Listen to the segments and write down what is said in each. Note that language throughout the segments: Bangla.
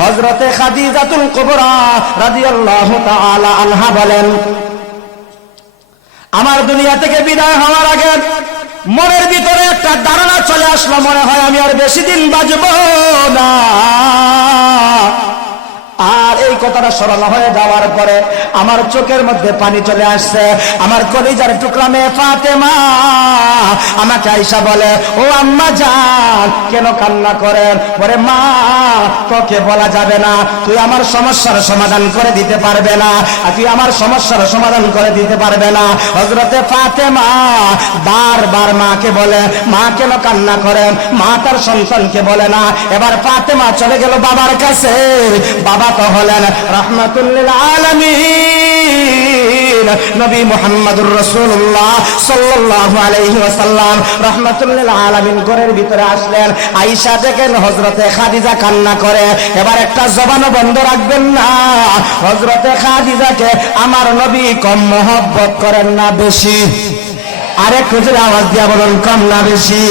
হজরতে খাদিজাতুল কুবরা রাদিয়াল্লাহু তাআলা আনহা বলেন, আমার দুনিয়া থেকে বিদায় হওয়ার আগে মনের ভিতরে একটা ধারণা চলে আসলো, মনে হয় আমি আর বেশি দিন বাঁচব না। আর এই কথাটা স্মরণ হয়ে যাওয়ার পরে আমার চোখের মধ্যে পানি চলে আসছে। আমার কলিজার টুকরা মেয়ে ফাতেমা আমাকে আইসা বলে, ও আম্মা যান কেন কান্না করেন? বলে, মা, তোকে বলা যাবে না। তুই আমার সমস্যার সমাধান করে দিতে পারবে না। আর তুই আমার সমস্যার সমাধান করে দিতে পারবে না। হজরতে ফাতেমা বারবার মাকে বলে, মা, কেন কান্না করেন? মা তার সন্তানকে বলে, না, এবার ফাতেমা চলে গেল বাবার কাছে। বাবা তো হলেন রহমাতুল্লিল আলামিন। নবী মুহাম্মদুর রাসূলুল্লাহ সাল্লাল্লাহু আলাইহি ওয়াসাল্লাম রহমাতুল্লিল আলামিন ঘরের ভিতরে আসলেন। আয়েশা দেখেন হযরতে খাদিজা কান্না করে। এবার একটা জবানও বন্ধ রাখবেন না। হযরতে খাদিজাকে আমার নবী কম মহব্বত করেন না বেশি। আরেক খুঁজে আওয়াজ দিয়া বলুন, কম না বেশি।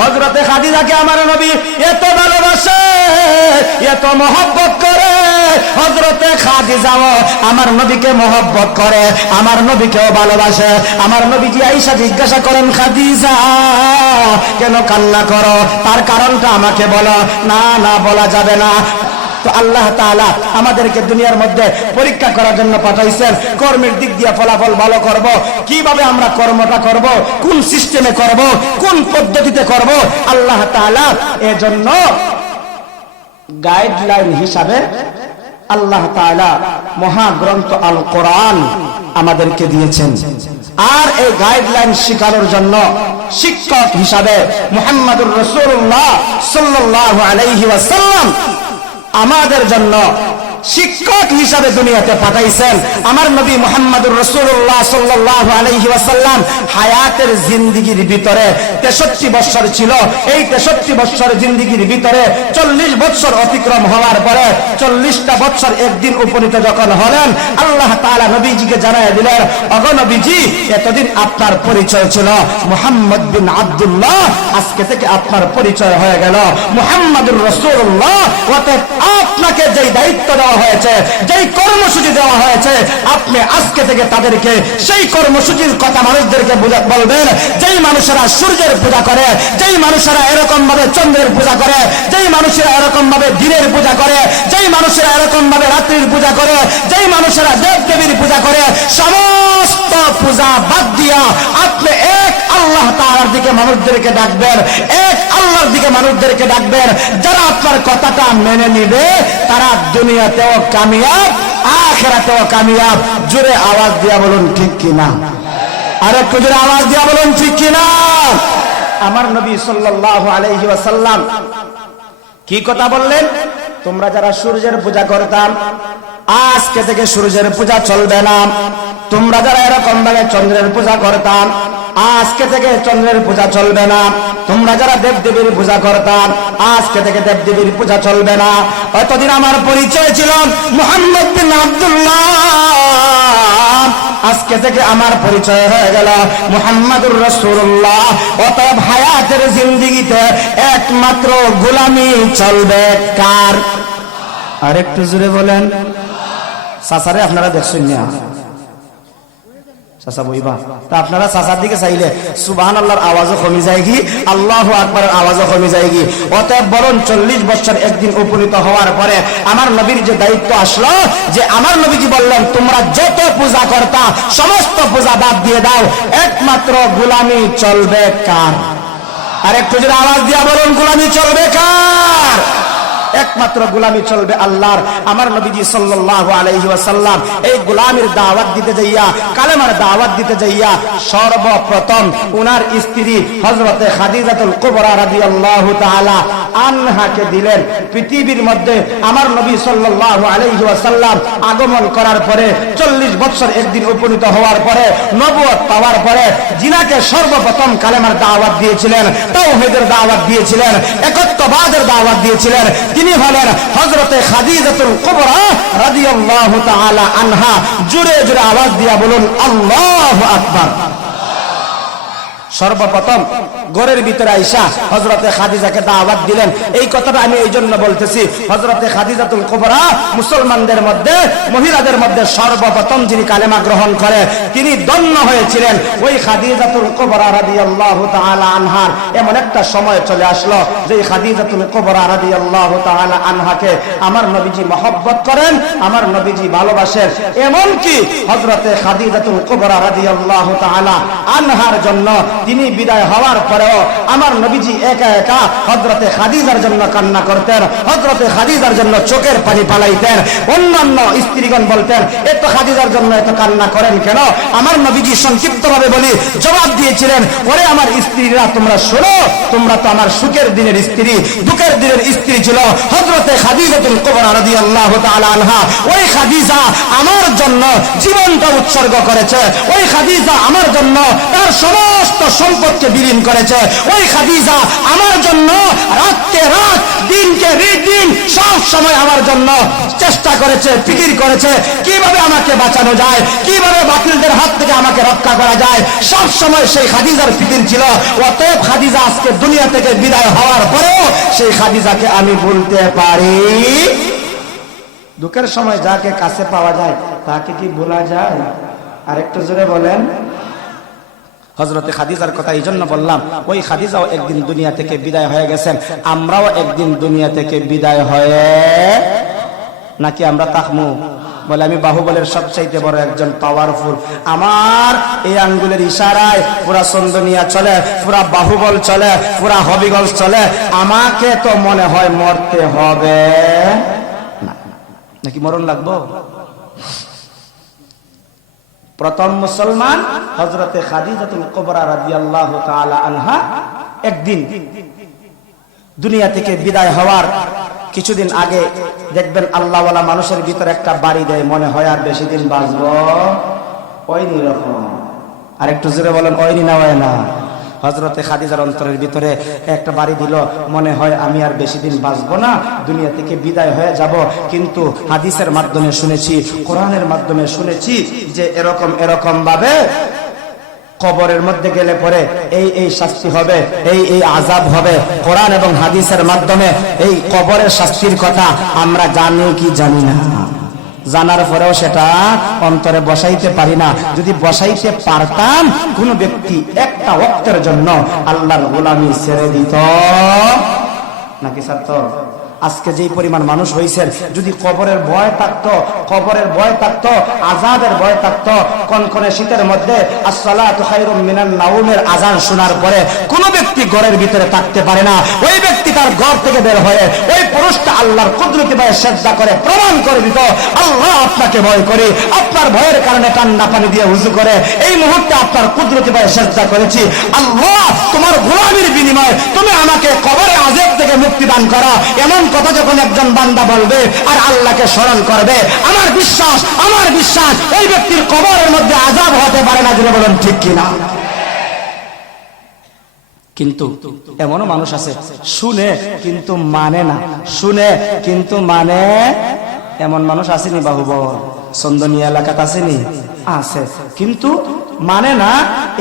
হজরতে খাদিজাকে আমার নবী এত ভালোবাসে, এত মহব্বত করে। হজরতে খাদিজাও আমার নবীকে মহব্বত করে, আমার নবীকেও ভালোবাসে। আমার নবীজি আইসা জিজ্ঞাসা করেন, খাদিজা, কেন কান্না করো? তার কারণটা আমাকে বলো। না না, বলা যাবে না। তো আল্লাহ তাআলা আমাদেরকে দুনিয়ার মধ্যে পরীক্ষা করার জন্য পাঠাইছেন। কর্মের দিক দিয়ে ফলাফল ভালো করব। কীভাবে আমরা কর্মটা করব? কোন সিস্টেমে করব? কোন পদ্ধতিতে করব? আল্লাহ তাআলা এজন্য গাইডলাইন হিসাবে আল্লাহ তাআলা মহাগ্রন্থ আল কোরআন আমাদেরকে দিয়েছেন। আর এই গাইডলাইন শিখানোর জন্য শিক্ষক হিসাবে মুহাম্মদুর রাসূলুল্লাহ সাল্লাল্লাহু আলাইহি ওয়াসাল্লাম আমাদের জন্য শিক্ষক হিসাবে দুনিয়াতে পাঠাইছেন। আমার নবী মোহাম্মদুর রসুল্লাহ সাল্লাহ আলহি ওয়াসাল্লাম হায়াতের জিন্দিগির ভিতরে তেষট্টি বৎসর ছিল। এই তেষট্টি বৎসর জিন্দিগির ভিতরে চল্লিশ বৎসর অতিক্রম হওয়ার পরে চল্লিশটা বৎসর একদিন উপনীত যখন হলেন, আল্লাহ তাআলা নবীজিকে জানাই দিলেন অগনবীজি এতদিন আপনার পরিচয় ছিল। মোহাম্মদ বিন আব্দুল্লাহ, আজকে থেকে আপনার পরিচয় হয়ে গেল। মুহাম্মদুর রসুল্লাহ আপনাকে যেই দায়িত্ব দেওয়া হয়েছে, যেই কর্মসূচি দেওয়া হয়েছে, আপনি আজকে থেকে তাদেরকে সেই কর্মসূচির কথা মানুষদেরকে বলবেন। যেই মানুষেরা সূর্যের পূজা করে, যেই মানুষেরা এরকম ভাবে চন্দ্রের পূজা করে, যেই মানুষেরা এরকম ভাবে দিনের পূজা করে, যেই মানুষেরা এরকম ভাবে রাত্রির পূজা করে, যেই মানুষেরা দেব দেবীর পূজা করে, সমস্ত পূজা বাদ দিয়া আপনি এক আল্লাহ তাআলার দিকে মানুষদেরকে ডাকবেন, এক আল্লাহর দিকে মানুষদেরকে ডাকবেন। যারা আপনার কথাটা মেনে নিবে, তারা দুনিয়াতেও কামিয়াব, আখেরাতেও কামিয়াব। জোরে আওয়াজ দিয়া বলুন, ঠিক কিনা? আর একটু জোরে আওয়াজ দিয়া বলুন, ঠিক কিনা? আমার নবী সাল্লাল্লাহু আলাইহি ওয়াসাল্লাম কি কথা বললেন? তোমরা যারা সূর্যের পূজা করতাম আজকে থেকে সূর্যের পূজা চলবে না। তোমরা যারা এরকম ভাবে চন্দ্রের পূজা করতাম আজকে থেকে চন্দ্রের পূজা চলবে না। তোমরা যারা দেব দেবীর পূজা করতাম আজকে থেকে দেব দেবীর পূজা চলবে না। এতদিন আমার পরিচয় ছিল মোহাম্মদ বিন আব্দুল্লাহ। আজকে থেকে আমার পরিচয় হয়ে গেল মুহাম্মাদুর রাসূলুল্লাহ। অতএব হায়াতের জিন্দেগিতে একমাত্র গোলামি চলবে কার? আর একটু জোরে বলেন। সাসারে আপনারা দেখছেন না? চাচা বইবা। তা আপনারা চাচার দিকে চাইলে সুবাহান আল্লাহর আওয়াজও কমে যায় কি, আল্লাহ আকবরের আওয়াজও কমে যায় কি। অতএব বরং চল্লিশ বছর একদিন উপনীত হওয়ার পরে আমার নবীর যে দায়িত্ব আসলো, যে আমার নবীজি বললেন, তোমরা যত পূজা করতা, সমস্ত পূজা বাদ দিয়ে দাও, একমাত্র গুলামি চলবে কার? আর একটু যদি আওয়াজ দিয়া বলুন, গুলামি চলবে কার? একমাত্র গোলামি চলবে আল্লাহর। আমার নবীজি সাল্লাল্লাহু আলাইহি ওয়াসাল্লাম এই গোলামির দাওয়াত দিতে যাইয়া, কালেমার দাওয়াত দিতে যাইয়া সর্বপ্রথম উনার স্ত্রী হযরতে খাদিজাতুল কুবরা রাদিয়াল্লাহু তাআলা আনহাকে দিলেন। পৃথিবীর মধ্যে আমার নবী সাল্লাল্লাহু আলাইহি ওয়াসাল্লাম আগমন করার পরে 40 বছর একদিন উপনীত হওয়ার পরে নবুয়ত পাওয়ার পরে জিনাকে সর্বপ্রথম কালেমার দাওয়াত দিয়েছিলেন, তাওহীদের দাওয়াত দিয়েছিলেন, একত্ববাদের দাওয়াত দিয়েছিলেন। তিনি হলেন হজরতে খাদিজাতুল কুবরা রাদিয়াল্লাহু তাআলা আনহা। জোরে জোরে আওয়াজ দিয়া বলুন, আল্লাহু আকবার। সর্বপ্রথম ঘরের ভিতরে আইসা হজরতে খাদিজাকে দাওয়াত দিলেন। এই কথাটা আমি এই জন্য বলতেছি হজরতে খাদিজাতুল কুবরা মুসলমানদের মধ্যে, মহিলাদের মধ্যে সর্বপ্রথম যিনি কালেমা গ্রহণ করে, তিনি দন্য হয়েছিলেন। ওই খাদিজাতুল কুবরা রাদিয়াল্লাহু তাআলা আনহার এমন একটা সময় চলে আসলো যে খাদিজাতুল কুবরা রাদিয়াল্লাহু তাআলা আনহাকে আমার নবীজি মহব্বত করেন, আমার নবীজি ভালোবাসেন। এমন কি হজরতে খাদিজাতুল কুবরা রাদিয়াল্লাহু তাআলা আনহার জন্য তিনি বিদায় হওয়ার পরেও আমার নবীজি একা একা হজরতে খাদিজার জন্য কান্না করতেন হজরতে খাদিজার জন্য চোখের পানি পালাইতেন অন্যান্য স্ত্রীগণ বলতেন এত খাদিজার জন্য এত কান্না করেন কেন? আমার নবীজি সংক্ষিপ্ত ভাবে বলি, জবাব দিয়েছিলেন, ওরে আমার স্ত্রীরা, তোমরা শোনো, তোমরা তো আমার সুখের দিনের স্ত্রী, দুঃখের দিনের স্ত্রী ছিল। হজরতে খাদিজাতুল কুবরা রাদিয়াল্লাহু তাআলা আনহা ওই খাদিজা, আমার জন্য জীবনটা উৎসর্গ করেছে। ওই খাদিজা, আমার জন্য তার সমস্ত সম্পদকে বিলীন করেছে। ওই খাদিজা আমার জন্য রাতকে রাত, দিনকে দিন, সব সময় আমার জন্য চেষ্টা করেছে, ফিকির করেছে। কীভাবে আমাকে বাঁচানো যায়? কীভাবে বাতিলদের হাত থেকে আমাকে রক্ষা করা যায়? সব সময় সেই খাদিজার ফিকির ছিল। অতএব খাদিজা আজকে দুনিয়া থেকে বিদায় হওয়ার পরেও সেই খাদিজাকে আমি বলতে পারি। দুঃখের সময় যাকে কাছে পাওয়া যায়, তাকে কি ভোলা যায়? আরেকটু জোরে বলেন। হজরতে খাদিজার কথা এই জন্য বললাম, ওই খাদিজাও একদিন দুনিয়া থেকে বিদায় হয়ে গেছেন, আমরাও একদিন দুনিয়া থেকে বিদায় হয়ে নাকি আমরা তাকমু বলে আমি বাহুবলের সবচাইতে বড় একজন পাওয়ারফুল আমার এই আঙ্গুলের ইশারায় পুরা সন্দনিয়া চলে, পুরা বাহুবল চলে, পুরা হবিগঞ্জ চলে, আমাকে তো মনে হয় মরতে হবে। নাকি মরণ লাগবো? প্রথম মুসলমান হজরতে খাদিজাতুল কুবরা রাজি আল্লাহ আনহা একদিন দুনিয়া থেকে বিদায় হওয়ার কিছুদিন আগে দেখবেন আল্লাহওয়ালা মানুষের ভিতরে একটা বাড়ি দেয়, মনে হয় আর বেশি দিন বাঁচব। ওই রকম। আর একটু জোরে বলেন, ওই না ওয়াই না। হজরতে খাদিজার অন্তরের ভিতরে একটা বাড়ি দিল। মনে হয় আমি আর বেশি দিন বাঁচবো না, দুনিয়া থেকে বিদায় হয়ে যাব। কিন্তু হাদিসের মাধ্যমে শুনেছি, কোরআনের মাধ্যমে শুনেছি যে এরকম এরকম ভাবে কবরের মধ্যে গেলে পরে এই এই শাস্তি হবে, এই এই আজাব হবে। কোরআন এবং হাদিসের মাধ্যমে এই কবরের শাস্তির কথা আমরা জানি কি জানি না। জানার পরেও সেটা অন্তরে বসাইতে পারি না। যদি বসাইতে পারতাম, কোন ব্যক্তি একটা অক্তের জন্য আল্লাহর গোলামি ছেড়ে দিত। নাকি স্যার আজকে যেই পরিমাণ মানুষ হয়েছেন যদি কবরের ভয় থাকতো, কবরের ভয় থাকতো, আজাদের ভয় থাকতো কনকনে শীতের মধ্যে আজান শোনার পরে কোন ব্যক্তি ঘরের ভিতরে থাকতে পারে না। ওই ব্যক্তি তার ঘর থেকে বের হয়ে ওই পুরুষটা আল্লাহর কুদরতি ভয়ে শ্রদ্ধা করে, প্রমাণ করে দিত, আল্লাহ আপনাকে ভয় করে, আপনার ভয়ের কারণে ঠান্ডা পানি দিয়ে হুজু করে, এই মুহূর্তে আপনার কুদরতি ভয়ে শ্রদ্ধা করেছি। আল্লাহ, তোমার গোলামির বিনিময়ে তুমি আমাকে কবরে আজেব থেকে মুক্তি দান করো, এমন কথা যখন একজন বান্দা বলবে আর আল্লাহকে স্মরণ করবে, আমার বিশ্বাস আমার বিশ্বাস, ওই ব্যক্তির কবরের মধ্যে আজাব হতে পারে না যদি বলেন ঠিক কিনা? কিন্তু এমনও মানুষ আছে, শুনে কিন্তু মানে না, শুনে কিন্তু মানে এমন মানুষ আসেনি বাহুবল সন্দনীয় এলাকাতে আসেনি, আছে, কিন্তু মানে না,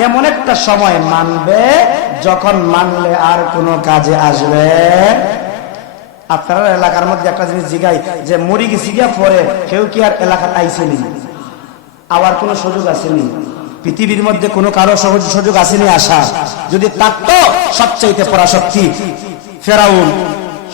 এমন একটা সময় মানবে, যখন মানলে আর কোনো কাজে আসবে আপনার এলাকার মধ্যে একটা জিনিস জিগাই, যে মরি গেছি গিয়া পরে কেউ কি আর এলাকার আইসেনি আবার কোনো সুযোগ আসেনি? পৃথিবীর মধ্যে কোনো কারও সহজ সুযোগ আসেনি আসা যদি থাকতো সবচাইতে পরাশক্তি, ফেরাউন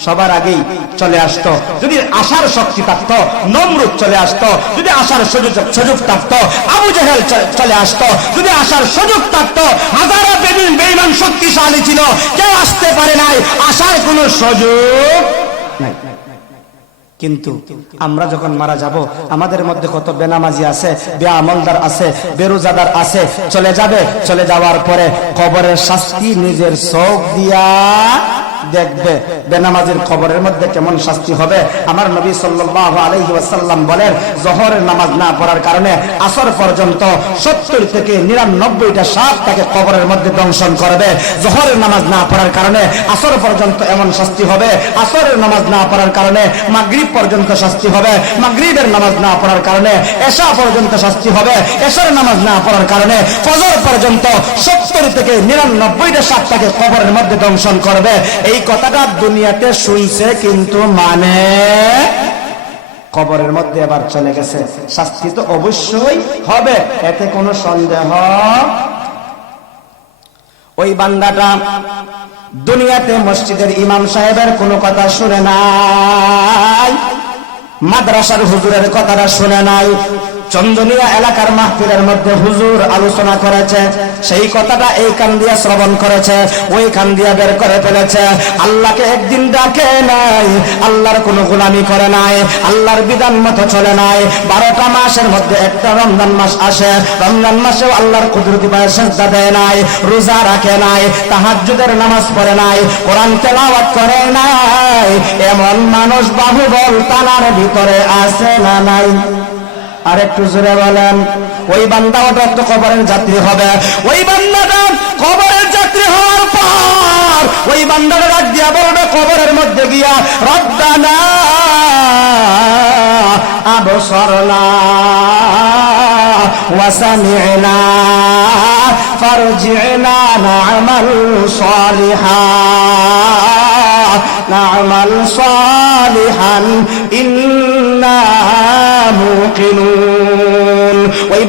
সবার আগেই চলে আসতো। যদি আসার শক্তি থাকতো, নমরুদ চলে আসতো। যদি আসার সুযোগ সুযোগ থাকতো, আবু জাহেল চলে আসতো। যদি আসার সুযোগ থাকতো, হাজারো বেদিন বেইমান শক্তিশালী ছিল। কেউ আসতে পারে নাই। আসার কোনো সুযোগ নাই। কিন্তু আমরা যখন মারা যাব, আমাদের মধ্যে কত বেনামাজি আছে, বেআমলদার আছে, বেরোজাদার আছে, চলে যাবে। চলে যাওয়ার পরে কবরের শাস্তি নিজের চোখ দিয়া দেখবে। বেনামাজির খবরের মধ্যে কেমন শাস্তি হবে? আমার নবী সাল্লাল্লাহু আলাইহি ওয়াসাল্লাম বলেন জোহরের নামাজ না পড়ার কারণে আসর পর্যন্ত 70 থেকে 99টা সাপ তাকে কবরের মধ্যে দংশন করবে। জোহরের নামাজ না পড়ার কারণে আসর পর্যন্ত এমন শাস্তি হবে। আসরের নামাজ না পড়ার কারণে মাগরিব পর্যন্ত শাস্তি হবে। মাগরিবের নামাজ না পড়ার কারণে এশা পর্যন্ত শাস্তি হবে। এশার নামাজ না পড়ার কারণে ফজর পর্যন্ত 70 থেকে 99টা সাপ তাকে কবরের মধ্যে দংশন করবে। এই কথাটা দুনিয়াতে শুনছে কিন্তু মানে কবরের মধ্যে এবার চলে গেছে। শাস্তি তো অবশ্যই হবে, এতে কোনো সন্দেহ ওই বান্দাটা দুনিয়াতে মসজিদের ইমাম সাহেবের কোনো কথা শুনে নাই, মাদ্রাসার হুজুরের কথাটা শুনে নাই চন্দনিয়া এলাকার মাহফিলের মধ্যে হুজুর আলোচনা করেছে। সেই কথাটা এই কান দিয়া শ্রবণ করেছে, ওই কান দিয়া বের করে ফেলেছে। আল্লাহকে একদিন ডাকে নাই, আল্লাহর কোনো গোলামি করে নাই, আল্লাহর বিধান মতো চলে নাই। বারোটা মাসের মধ্যে একটা রমজান মাস আসে, রমজান মাসেও আল্লাহর কুদরতি পায়ে সেজদা দেয় নাই, রোজা রাখে নাই, তাহাজ্জুদের নামাজ পড়ে নাই, কোরআন তেলাওয়াত করে নাই। এমন মানুষ বাবু বল তানার ভিতরে আসে না নাই? আর একটু জোরে বলেন ওই বান্দাও তো কবরের যাত্রী হবে ওই বান্দাটা কবরের যাত্রী হওয়ার পর ওই বান্দাটা রাখ দিয়া বলবে কবরের মধ্যে গিয়া রব্বানা আবসরনা وسمعنا فارجعنا نعمل صالحا نعمل صالحا إنا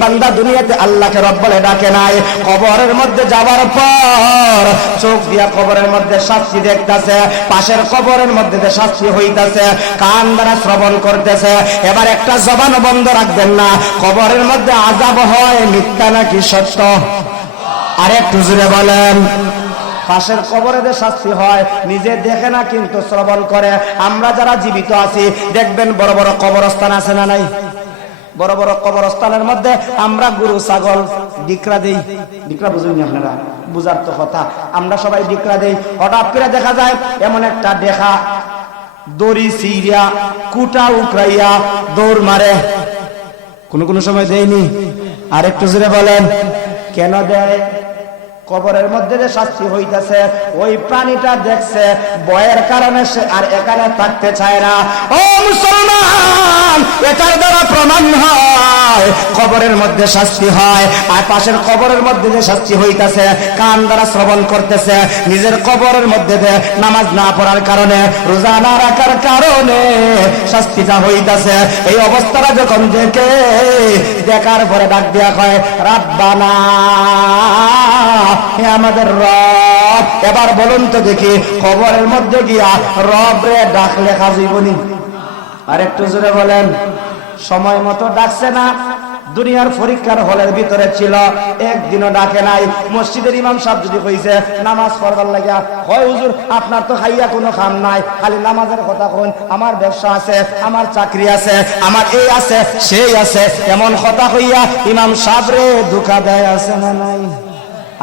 বান্দা দুনিয়াতে আল্লাহকে রব বলে ডাকে নাই। কবরের মধ্যে যাওয়ার পর চোখ দিয়া কবরের মধ্যে শাস্তি দেখতেছে, পাশের কবরের মধ্যে যে শাস্তি হইতাছে, কান দ্বারা শ্রবণ করতেছে। এবার একটা জবান বন্ধ রাখবেন না, কবরের মধ্যে আজাব হয়, মিথ্যা নাকি সত্য? আর একটু জুড়ে বলেন। পাশের কবরে যে শাস্তি হয়, নিজে দেখে না কিন্তু শ্রবণ করে। আমরা যারা জীবিত আছি, দেখবেন বড় বড় কবরস্থান আছে না নাই? বড় বড় কবরস্থানের মধ্যে আমরা গরু ছাগল ডিকরা দেই। ডিকরা বুঝুন আপনারা? বুঝার তো কথা। আমরা সবাই ডিকরা দেই। হঠাৎ করে দেখা যায় এমন একটা দেখা দড়ি সিরিয়া কুটা উকরাইয়া দৌড় মারে। কোন কোন সময় দেয়নি? আর একটু জোরে বলেন, কেন দেয়? কবরের মধ্যে যে শাস্তি হইতেছে, ওই প্রাণীটা দেখছে বয়ের কারণে সে আর এখানে থাকতে চায় না। ও মুসলমান, এটার দ্বারা প্রমাণ হয়, কবরের মধ্যে শাস্তি হয়, আর পাশের কবরের মধ্যে যে শাস্তি হইতেছে, কান দ্বারা শ্রবণ করতেছে, নিজের কবরের মধ্যে যে নামাজ না পড়ার কারণে, রোজা না রাখার কারণে শাস্তিটা হইতাছে। এই অবস্থাটা যখন দেখে, দেখার পরে ডাক দেয়া হয়, রাব্বানা। হে আমাদের রব, এবার বলুন তো দেখি, খবরের মধ্যে গিয়া রব রে ডাক লেখা জীবনী। আর একটু জোরে বলেন, সময় মতো ডাকছে না, দুনিয়ার পরীক্ষার হলের ভিতরে ছিল, একদিনও ডাকে নাই। মসজিদের ইমাম সাহেব যদি কইছে, নামাজ পড়বার লাগিয়া, হয় হুজুর, আপনার তো খাইয়া কোনো খাম নাই, খালি নামাজের কথা কোন আমার ব্যবসা আছে, আমার চাকরি আছে, আমার এই আছে, সেই আছে। এমন কথা কইয়া ইমাম সাহেব রে দুঃখা দেয়, আছে না নাই?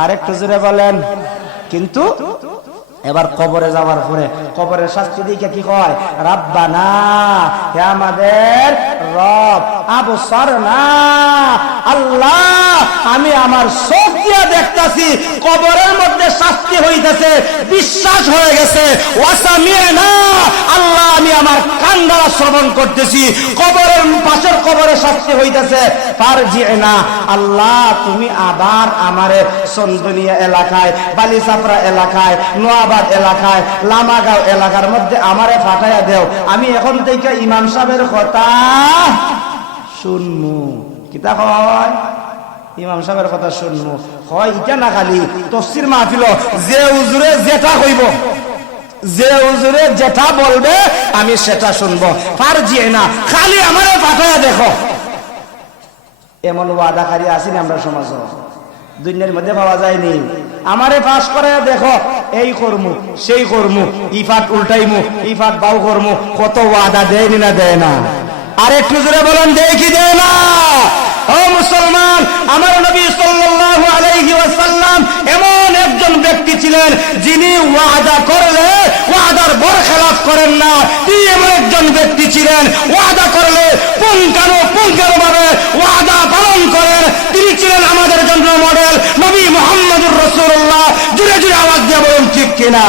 আরেকটু জোরে বলেন। কিন্তু এবার কবরে যাওয়ার পরে, কবরের শাস্তি দিকে কি কয়? রাব্বানা, হে আমাদের রব আল্লাহ, আমি আমার চোখ দেখতাছি, কবরের মধ্যে শাস্তি হইতেছে, বিশ্বাস হয়ে গেছে না আল্লাহ, আমি আমার কান দ্বারা শ্রবণ করতেছি, কবরের পাশের কবরে শাস্তি হইতেছে পার না আল্লাহ, তুমি আবার আমারে সন্দনিয়া এলাকায়, বালিচাপড়া এলাকায়, নোয়াবাদ এলাকায়, লামাগাঁও এলাকার মধ্যে আমারে ফাটাইয়া দেও। আমি এখন থেকে ইমাম সাহেবের কথা শুনমু। কিতা ইমাম সাহেবের কথা শুনমু। হয়, ইটা না খালি তফসির মাহফিল যে উজুরে কইব, যে যেটা বলবে, আমি সেটা শুনব। পারজিয়ে না, খালি আমারে পাঠায় দেখো। এমন ওয়াদাকারী আসেনি আমরা সমাজ দুনিয়ার মধ্যে পাওয়া যায়নি। আমারে পাশ করে দেখো, এই কর্মু, সেই কর্মু ইফাট উল্টাইমু ইফাট বাউ কর্মু, কত ওয়াদা দেয়নি না দেয় না। আর একটু জোরে বলেন কি দেয় না। ও মুসলমান, আমার নবী সাল্লাল্লাহু এমন একজন ব্যক্তি ছিলেন যিনি ওয়াদা করলে ওয়াদার বরখেলাপ করেন না। তিনি এমন একজন ব্যক্তি ছিলেন, ওয়াদা করলে পুঙ্খানু পুঙ্খানুভাবে ওয়াদা পালন করেন। তিনি ছিলেন আমাদের জন্য মডেল নবী মোহাম্মদুর রাসূলুল্লাহ। জুড়ে জুড়ে আওয়াজ দিয়ে বলুন, ঠিক কিনা?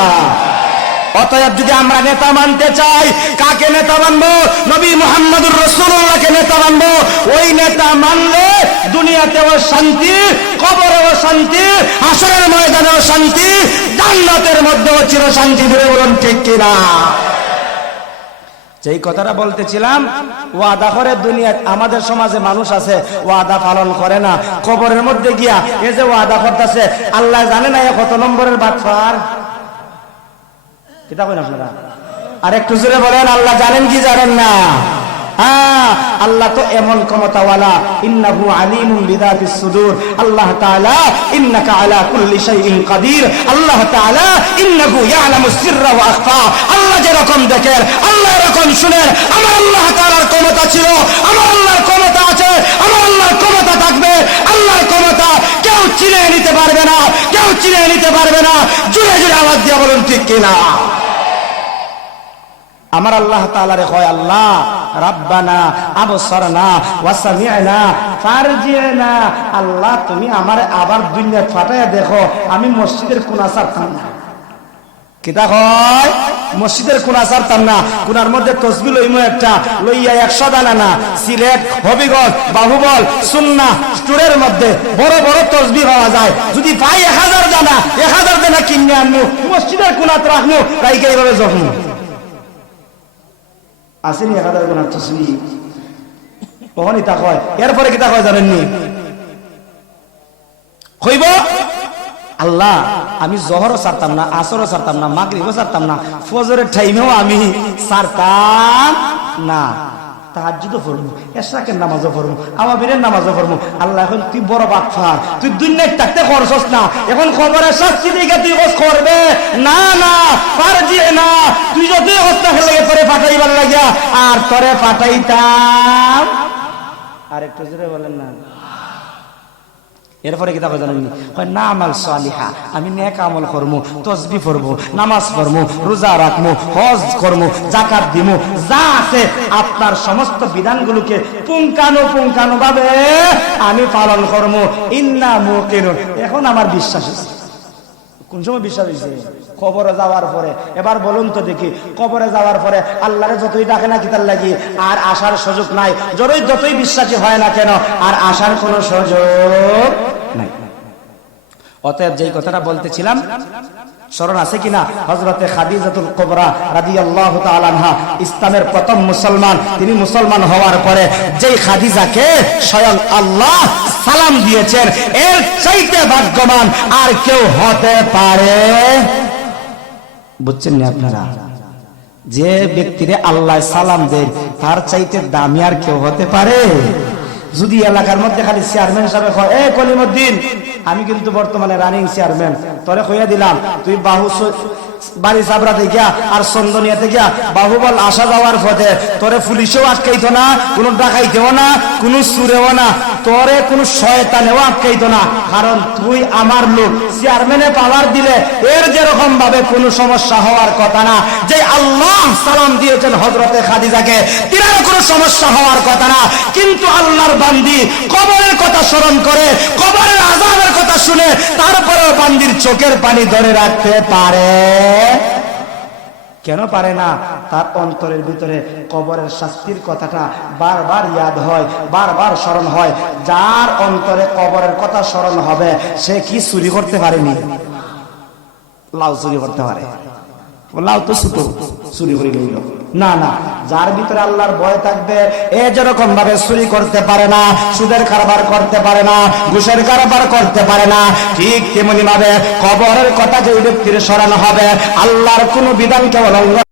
অতএব যদি আমরা নেতা মানতে চাই, কাকে নেতা মানবো? নবী মোহাম্মদুর রসুল্লাহকে নেতা মানবো? ওই নেতা মানলে দুনিয়াতেও শান্তি, কবরেও শান্তি আসরের ময়দানেও শান্তি, জান্নাতের মধ্যেও চির শান্তি ধরে বলুন ঠিক কিনা? যেই কথাটা বলতেছিলাম, ওয়াদা করে দুনিয়া, আমাদের সমাজে মানুষ আছে, ওয়াদা পালন করে না। কবরের মধ্যে গিয়া, এই যে ওয়াদা করতেছে, আল্লাহ জানে না এ কত নম্বরের বাটফার কিতা আপনারা? আর একটু জোরে বলেন, আল্লাহ জানেন কি জানেন না? হ্যাঁ আল্লাহ তো এমন ক্ষমতাওয়ালা। এরকম শুনেন। আমার আল্লাহ ক্ষমতা ছিল, আমার ক্ষমতা আছে, আমার ক্ষমতা থাকবে। আল্লাহর ক্ষমতা কেউ চিনে নিতে পারবে না, কেউ চিনে নিতে পারবে না। জুড়ে জুড়ে আওয়াজ দিয়ে বলুন, ঠিক কিনা? আমার আল্লাহ তাআলারে কয়, আল্লাহ, রাব্বানা আবসারনা ওয়া আল্লাহ, তুমি আমার আবার দুনিয়া ফাটায়া দেখো, আমি মসজিদের কোনা ছাড়তাম না। কিতা হয় মসজিদের কোনা ছাড়তাম না। কোনার মধ্যে তসবি লইমু একটা, লইয়া একশো দানা না। সিলেট, হবিগঞ্জ, বাহুবল, সুন্না, স্টোরের মধ্যে বড় বড় তসবি পাওয়া যায়। যদি পাই এক হাজার দানা, এক হাজার দানা কিনে আনমু, মসজিদের কোনাত রাখমু রাইকে এইভাবে জখমু। আসেনি, এক হাজার গোনা তসবি কখনই তা হয়। এরপরে কি কিতা কয় জানেননি? হইব? আল্লাহ, আমি জহরও সারতাম না, আসরও সারতাম না, মাগরিবও সারতাম না, ফজরের টাইমেও আমি সারতাম না। তাহাজ্জুদও পড়ব এশরাকের নামাজও পড়ব আওয়াবিরের নামাজও পড়ব আল্লাহ এখন তুই বড় বাটফার তুই দুনিয়ায় থাকতে খরচস না। এখন খবরের শাস্তি দিকে তুই খোঁজ করবে। না না পারজি না। তুই যদি হত্যা খেলে পরে পাঠাইবার লাগিয়া, আর তোরে পাঠাইতাম। আর একটু জোরে বলেন না। এরপরে কি তাকে না? আমাল সালিহা, আমি নেক আমল করমু, তসবি পড়ব নামাজ পড়মু, রোজা রাখমু, হজ করমু জাকাত দিমু, যা আছে আপনার সমস্ত বিধানগুলোকে পুঙ্কানু পুঙ্কানু ভাবে আমি পালন করমু। ইন্না মুকিনুন। এখন আমার বিশ্বাস আছে কোন সময় বিশ্বাস হয়েছে? কবরে যাওয়ার পরে। এবার বলুন তো দেখি, কবরে যাওয়ার পরে আল্লাহরে যতই ডাকে না কি তার লাগি, আর আসার সুযোগ নাই। যতই যতই বিশ্বাসী হয় না কেন, আর আসার কোনো সুযোগ অতএব যেই কথাটা বলতেছিলাম, স্মরণ আছে কিনা? হজরতে খাদিজাতুল কোবরা রাদিয়াল্লাহু তাআলা আনহা, ইসলামের প্রথম মুসলমান, তিনি মুসলমান হওয়ার পরে যেই খাদিজাকে স্বয়ং আল্লাহ সালাম দিয়েছেন, এর চাইতে ভাগ্যবান আর কেউ হতে পারে। বুঝছেন না আপনারা? যে ব্যক্তিরে আল্লাহ সালাম দেন, তার চাইতে দামি আর কেউ হতে পারে? যদি এলাকার মধ্যে খালি চেয়ারম্যান সাহেব কয় এ কলিমুদ্দিন, আমি কিন্তু বর্তমানে রানিং চেয়ারম্যান তোরে কইয়া দিলাম, তুই বাহু বাড়ি চাবড়া দেখিয়া আর চন্দনিয়া দেখিয়া, বাহুবল আসা যাওয়ার পথে তোরে পুলিশেও আটকাইতো না, কোনো ডাকাইতেও না, কোনো সুরেও না, তোরে কোনো শয়তানেও আটকাইতো না। কারণ তুই আমার লোক, চেয়ারম্যানে পাওয়ার দিলে এর যেরকম ভাবে কোনো সমস্যা হওয়ার কথা না। যে আল্লাহ সালাম দিয়েছেন হজরতে খাদিজাকে, তিনারও কোনো সমস্যা হওয়ার কথা না। কিন্তু আল্লাহর বান্দি কবরের কথা স্মরণ করে, কবরের আজাবের কথা শুনে তারপরেও বান্দির চোখের পানি ধরে রাখতে পারে। কেন পারে না? তার অন্তরের ভিতরে কবরের শাস্তির কথাটা বারবার ইয়াদ হয়, বারবার স্মরণ হয়। যার অন্তরে কবরের কথা স্মরণ হবে, সে কি চুরি করতে পারেনি? লাউ চুরি করতে পারে। লাউ তো ছুটো চুরি করে লইল না না, যার ভিতরে আল্লাহর ভয় থাকবে, এ যেরকম ভাবে চুরি করতে পারে না, সুদের কারবার করতে পারে না, ঘুষের কারবার করতে পারে না, ঠিক তেমনি ভাবে কবরের কথা যে ব্যক্তির স্মরণ হবে, আল্লাহর কোনো বিধানকে অলঙ্ঘন